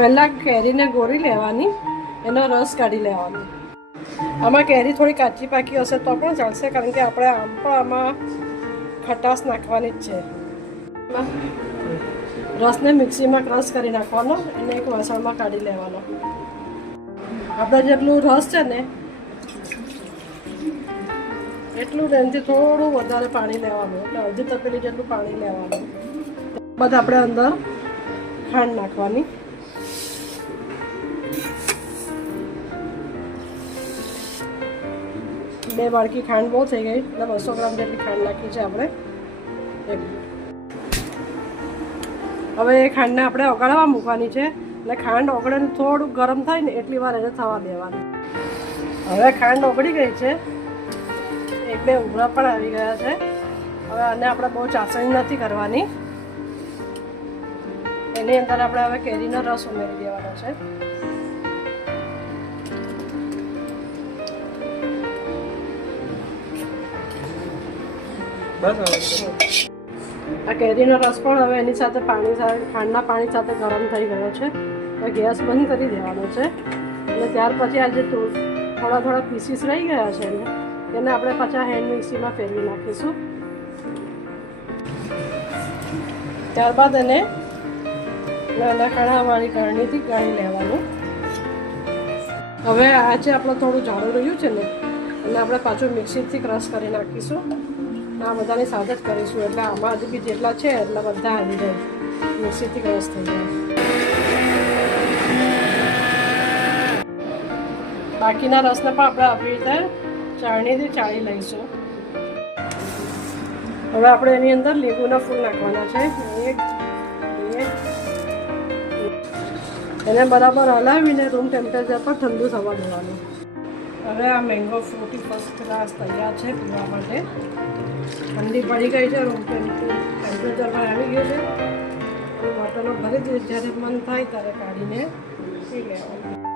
પહેલાં કેરીને ગોળી લેવાની, એનો રસ કાઢી લેવાનો. આમાં કેરી થોડી કાચી પાકી હશે તો પણ ચાલશે, કારણ કે આપણે આમ પણ આમાં ખટાશ નાખવાની જ છે. રસને મિક્સીમાં ક્રશ કરી નાખવાનો અને એક વાસણમાં કાઢી લેવાનો. આપણે જેટલું રસ છે ને એટલું એનાથી થોડું વધારે પાણી લેવાનું, એટલે અડધી તપેલી જેટલું પાણી લેવાનું. બાદ આપણે અંદર ખાંડ નાખવાની. બે વાડકી ખાંડ બહુ થઈ ગઈ, એટલે 200 ગ્રામ જેટલી ખાંડ નાખી છે આપણે. હવે એ ખાંડને આપણે ઓગાળવા મૂકવાની છે, એટલે ખાંડ ઓગળે થોડું ગરમ થાય ને એટલી વાર એને થવા દેવાની. હવે ખાંડ ઓગળી ગઈ છે, એક બે ઉભરા પણ આવી ગયા છે. હવે આને આપણે બહુ ચાસણી નથી કરવાની. એની અંદર આપણે હવે કેરીનો રસ ઉમેરી દેવાનો છે. આ કેરીનો રસ પણ હવે એની સાથે ખાંડના પાણી સાથે ગરમ થઈ ગયો છે. હવે ગેસ બંધ કરી દેવાનો છે. અને ત્યાર પછી આ જે થોડા પીસીસ રહી ગયા છે એને આપણે પાછા હેન્ડ મિક્સીમાં ફેરવી નાખીશું. ત્યારબાદ એને નાના ખાણાવાળી ગાળણીથી ગાળી લેવાનું. હવે આ જે આપણે થોડું જાડું રહ્યું છે ને એને આપણે પાછું મિક્સીથી ક્રશ કરી નાખીશું. આ બધાની સાથે જ કરીશું, એટલે આમાં હજુ બી જેટલા છે એટલા બધા આવી જાય, મિક્સીથી ક્રશ થઈ જાય. બાકીના રસને પણ આપણે આવી રીતે ચાળણીથી ચાળી લઈશું. હવે આપણે એની અંદર લીંબુના ફૂલ નાખવાના છે. એને બરાબર હલાવીને રૂમ ટેમ્પરેચર પર ઠંડુ થવા દેવાનું. હવે આ મેંગો ફ્રૂટી ફર્સ્ટ ક્લાસ તૈયાર છે પીવા માટે. ઠંડી પડી ગઈ છે, રૂમ ટેમ્પરેચર પર આવી ગયું છે. બોટલો ભરી દઈશ, જ્યારે મન થાય ત્યારે કાઢીને પી લેવાનું.